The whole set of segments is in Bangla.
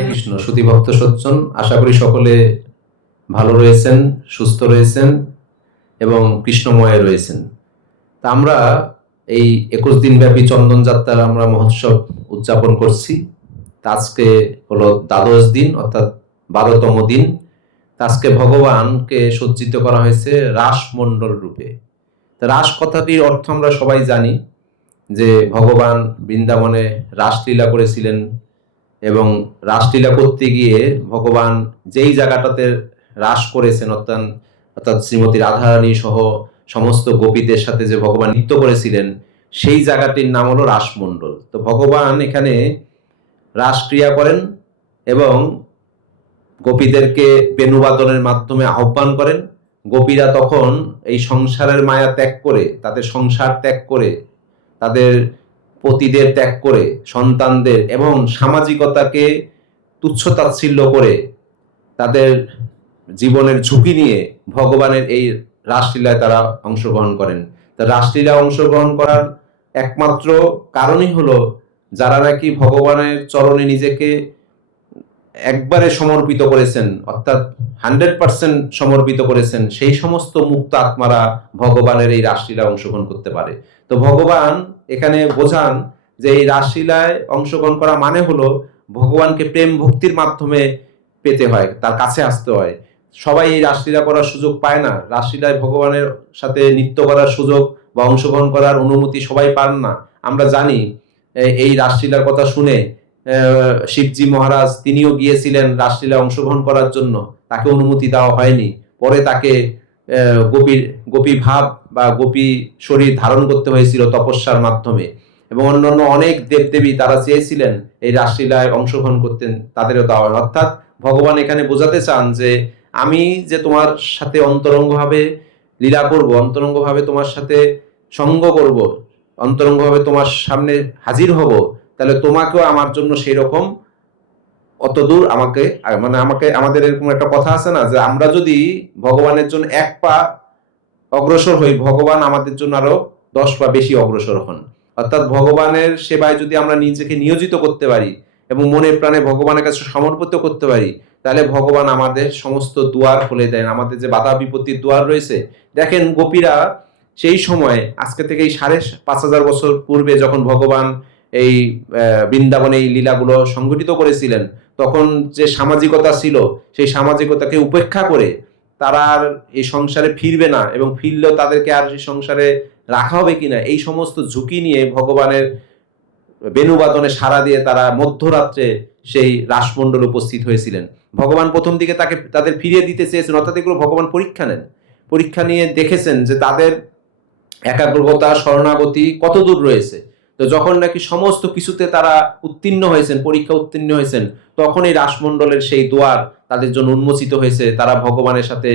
হরে কৃষ্ণ সুধীভক্ত সজ্জন, আশা করি সকলে ভালো রয়েছেন, সুস্থ রয়েছেন এবং কৃষ্ণময় রয়েছেন। তা আমরা এই 21 দিন ব্যাপী চন্দন যাত্রার আমরা মহোৎসব উদযাপন করছি। তা আজকে হলো দ্বাদশ দিন, অর্থাৎ 12তম দিন। আজকে ভগবানকে সজ্জিত করা হয়েছে রাসমণ্ডল রূপে। রাস কথাটির অর্থ আমরা সবাই জানি যে ভগবান বৃন্দাবনে রাসলীলা করেছিলেন এবং রাসলীলা করতে গিয়ে ভগবান যেই জায়গাটাতে রাস করেছেন, অর্থাৎ শ্রীমতী রাধারানী সহ সমস্ত গোপীদের সাথে যে ভগবান নৃত্য করেছিলেন, সেই জায়গাটির নাম হলো রাসমণ্ডল। তো ভগবান এখানে রাসক্রিয়া করেন এবং গোপীদেরকে বেণুবাদনের মাধ্যমে আহ্বান করেন। গোপীরা তখন এই সংসারের মায়া ত্যাগ করে, তাদের সংসার ত্যাগ করে, তাদের পতিদের ত্যাগ করে, সন্তানদের এবং সামাজিকতাকে তুচ্ছতাচ্ছিল্য করে তাদের জীবনের ঝুঁকি নিয়ে ভগবানের এই রাসলীলায় তারা অংশগ্রহণ করেন। তা রাসলীলায় অংশগ্রহণ করার একমাত্র কারণই হলো যারা নাকি ভগবানের চরণে নিজেকে একবারে সমর্পিত করেছেন, অর্থাৎ 100% সমর্পিত করেছেন, সেই সমস্ত মুক্ত আত্মারা ভগবানের এই রাসলীলায় অংশগ্রহণ করতে পারে। তো ভগবান এখানে বোঝান যে এই রাসলীলায় অংশগ্রহণ করা মানে হলো ভগবানকে প্রেম ভক্তির মাধ্যমে পেতে হয়, তার কাছে আসতে হয়। সবাই এই রাসলীলা করার সুযোগ পায় না। রাসলীলায় ভগবানের সাথে নৃত্য করার সুযোগ বা অংশগ্রহণ করার অনুমতি সবাই পান না। আমরা জানি এই রাসলীলার কথা শুনে শিবজি মহারাজ তিনিও গিয়েছিলেন রাসলীলায় অংশগ্রহণ করার জন্য, তাকে অনুমতি দেওয়া হয়নি। পরে তাকে গোপী ভাব বা গোপী শরীর ধারণ করতে হয়েছিল তপস্যার মাধ্যমে। এবং অন্যান্য অনেক দেবদেবী তারা চেয়েছিলেন এই রাসলীলায় অংশগ্রহণ করতেন, তাদেরও দেওয়া হয়। অর্থাৎ ভগবান এখানে বোঝাতে চান যে আমি যে তোমার সাথে অন্তরঙ্গভাবে লীলা করব, অন্তরঙ্গভাবে তোমার সাথে সঙ্গ করব, অন্তরঙ্গভাবে তোমার সামনে হাজির হব, তাহলে তোমাকেও আমার জন্য সেই রকম অত দূর আমাদের এরকম একটা কথা আছে না যে আমরা যদি ভগবানের জন্য 1 পা অগ্রসর হই, ভগবান আমাদের জন্য আরো 10 পা বেশি অগ্রসর হন। অর্থাৎ ভগবানের সেবায় যদি আমরা নিজেকে নিয়োজিত করতে পারি এবং মনে প্রাণে ভগবানের কাছে সমর্পিত করতে পারি, তাহলে ভগবান আমাদের সমস্ত দুয়ার খুলে দেন। আমাদের যে বাধা বিপত্তির দুয়ার রয়েছে, দেখেন গোপীরা সেই সময় আজকে থেকে 5,500 বছর পূর্বে যখন ভগবান এই বৃন্দাবনে এই লীলাগুলো সংগঠিত করেছিলেন, তখন যে সামাজিকতা ছিল সেই সামাজিকতাকে উপেক্ষা করে তারা আর এই সংসারে ফিরবে না এবং ফিরলেও তাদেরকে আর সেই সংসারে রাখা হবে কিনা এই সমস্ত ঝুঁকি নিয়ে ভগবানের বেণুবাদনে সাড়া দিয়ে তারা মধ্যরাত্রে সেই রাসমণ্ডলে উপস্থিত হয়েছিলেন। ভগবান প্রথম দিকে তাদের ফিরিয়ে দিতে চেয়েছেন, অর্থাৎ এগুলো ভগবান পরীক্ষা নিয়ে দেখেছেন যে তাদের একাগ্রতা শরণাগতি কত দূর রয়েছে। তো যখন নাকি সমস্ত কিছুতে তারা পরীক্ষা উত্তীর্ণ হয়েছেন, তখন এই রাসমণ্ডলের সেই দুয়ার তাদের জন্য উন্মোচিত হয়েছে। তারা ভগবানের সাথে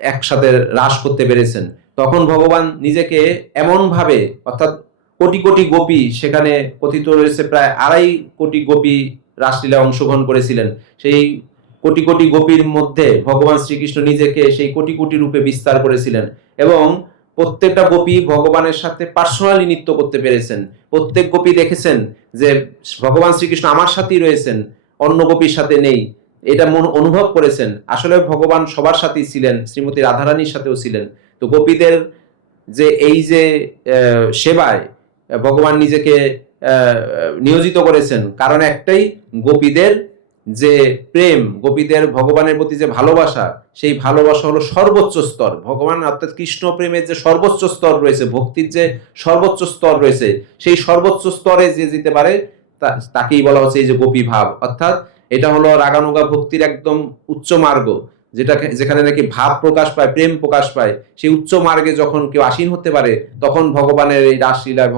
একসাথে রাস করতে পেরেছেন। তখন ভগবান নিজেকে এমন ভাবে, অর্থাৎ কোটি কোটি গোপী, সেখানে কথিত রয়েছে প্রায় 2.5 কোটি গোপী রাসলীলায় অংশগ্রহণ করেছিলেন। সেই কোটি কোটি গোপীর মধ্যে ভগবান শ্রীকৃষ্ণ নিজেকে সেই কোটি কোটি রূপে বিস্তার করেছিলেন এবং প্রত্যেকটা গোপী ভগবানের সাথে পার্সোনালি নৃত্য করতে পেরেছেন। প্রত্যেক গোপী দেখেছেন যে ভগবান শ্রীকৃষ্ণ আমার সাথেই রয়েছেন, অন্য গোপীর সাথে নেই, এটা অনুভব করেছেন। আসলে ভগবান সবার সাথেই ছিলেন, শ্রীমতী রাধারানীর সাথেও ছিলেন। তো গোপীদের যে এই যে সেবায় ভগবান নিজেকে নিয়োজিত করেছেন, কারণ একটাই, গোপীদের যে প্রেম, গোপীদের ভগবানের প্রতি যে ভালোবাসা, সেই ভালোবাসা হলো সর্বোচ্চ স্তর। ভগবান অর্থাৎ কৃষ্ণ প্রেমের যে সর্বোচ্চ স্তর রয়েছে, ভক্তির যে সর্বোচ্চ স্তর রয়েছে, সেই সর্বোচ্চ স্তরে যে যেতে পারে তাকেই বলা হচ্ছে এই যে গোপী ভাব। অর্থাৎ এটা হলো রাগানুগা ভক্তির একদম উচ্চ মার্গ, যেখানে নাকি ভাব প্রকাশ পায়, প্রেম প্রকাশ পায়। সেই উচ্চ মার্গে যখন কেউ আসীন হতে পারে, তখন ভগবানের এই রাসলীলায়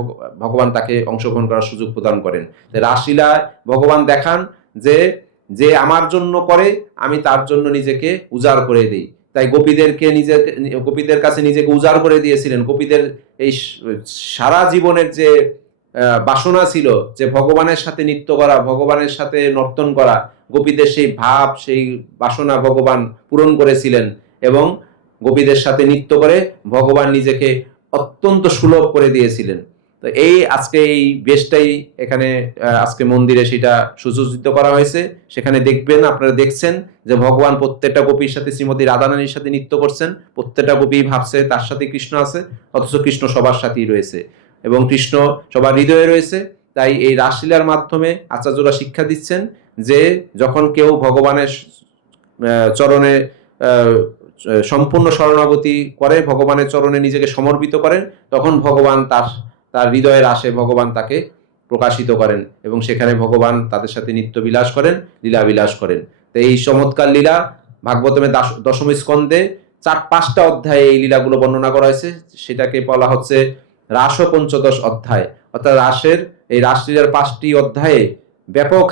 ভগবান তাকে অংশগ্রহণ করার সুযোগ প্রদান করেন। রাসলীলায় ভগবান দেখান যে যে আমার জন্য করে, আমি তার জন্য নিজেকে উজাড় করে দিই। তাই গোপীদের কাছে নিজেকে উজাড় করে দিয়েছিলেন। গোপীদের এই সারা জীবনের যে বাসনা ছিল যে ভগবানের সাথে নৃত্য করা, ভগবানের সাথে নর্তন করা, গোপীদের সেই ভাব, সেই বাসনা ভগবান পূরণ করেছিলেন এবং গোপীদের সাথে নৃত্য করে ভগবান নিজেকে অত্যন্ত সুলভ করে দিয়েছিলেন। তো এই আজকে এই বেশটাই এখানে আজকে মন্দিরে সেটা সুসজ্জিত করা হয়েছে। সেখানে দেখবেন, আপনারা দেখছেন যে ভগবান প্রত্যেকটা গোপীর সাথে শ্রীমতী রাধারানীর সাথে নৃত্য করছেন। প্রত্যেকটা গোপী ভাবছে তার সাথে কৃষ্ণ আছে, অথচ কৃষ্ণ সবার সাথেই রয়েছে এবং কৃষ্ণ সবার হৃদয়ে রয়েছে। তাই এই রাসলীলার মাধ্যমে আচার্যরা শিক্ষা দিচ্ছেন যে যখন কেউ ভগবানের চরণে সম্পূর্ণ শরণাগতি করে, ভগবানের চরণে নিজেকে সমর্পিত করেন, তখন ভগবান তার হৃদয়ের আসে ভগবান তাকে প্রকাশিত করেন এবং সেখানে ভগবান তাদের সাথে নিত্য বিলাস করেন, লীলা বিলাস করেন। তো এই চমৎকার লীলা ভাগবতমে দশম স্কন্ধে 5টা অধ্যায়ে এই লীলাগুলো বর্ণনা করা হয়েছে। সেটাকে বলা হচ্ছে রাস পঞ্চদশ অধ্যায়, অর্থাৎ রাসের এই রাসলীলার 5টি অধ্যায়ে ব্যাপক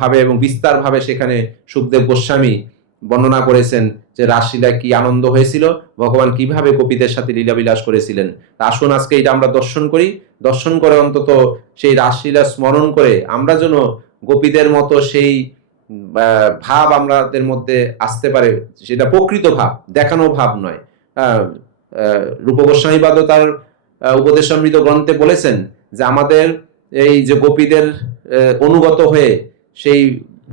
ভাবে এবং বিস্তার ভাবে সেখানে সুখদেব গোস্বামী বর্ণনা করেছেন যে রাসলীলায় কি আনন্দ হয়েছিল, ভগবান কিভাবে গোপীদের সাথে লীলাবিলাস করেছিলেন। আসুন আজকে এটা আমরা দর্শন করি, দর্শন করে অন্তত সেই রাসলীলা স্মরণ করে আমরা যেন গোপীদের মতো সেই ভাব আমাদের মধ্যে আসতে পারে, সেটা প্রকৃত ভাব, দেখানো ভাব নয়। রূপ গোস্বামীপাদও তার উপদেশামৃত গ্রন্থে বলেছেন যে আমাদের এই যে গোপীদের অনুগত হয়ে সেই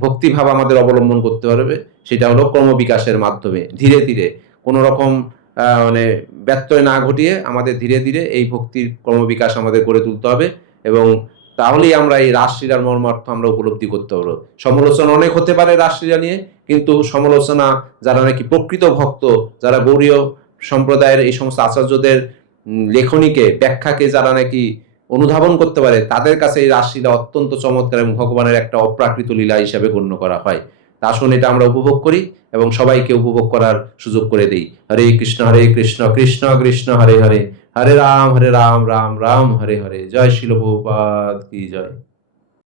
ভক্তিভাব আমাদের অবলম্বন করতে হবে। সেটা হলো ক্রমবিকাশের মাধ্যমে ধীরে ধীরে, কোনো রকম মানে ব্যত্যয় না ঘটিয়ে আমাদের ধীরে ধীরে এই ভক্তির ক্রমবিকাশ আমাদের গড়ে তুলতে হবে এবং তাহলেই আমরা এই রাসলীলার মর্মার্থ আমরা উপলব্ধি করতে পারবো। সমালোচনা অনেক হতে পারে রাসলীলা নিয়ে, কিন্তু সমালোচনা যারা নাকি প্রকৃত ভক্ত, যারা গৌড়ীয় সম্প্রদায়ের এই সমস্ত আচার্যদের লেখনীকে, ব্যাখ্যাকে যারা নাকি অনুধাবন করতে পারে, তাদের কাছে এই রাসলীলা অত্যন্ত চমৎকার এবং ভগবানের একটা অপ্রাকৃত লীলা হিসাবে গণ্য করা হয়। তা আসুন এটা আমরা উপভোগ করি এবং সবাইকে উপভোগ করার সুযোগ করে দিই। হরে কৃষ্ণ কৃষ্ণ কৃষ্ণ হরে হরে, হরে রাম রাম রাম হরে হরে। জয় শিল প্রভুপাদ কি জয়।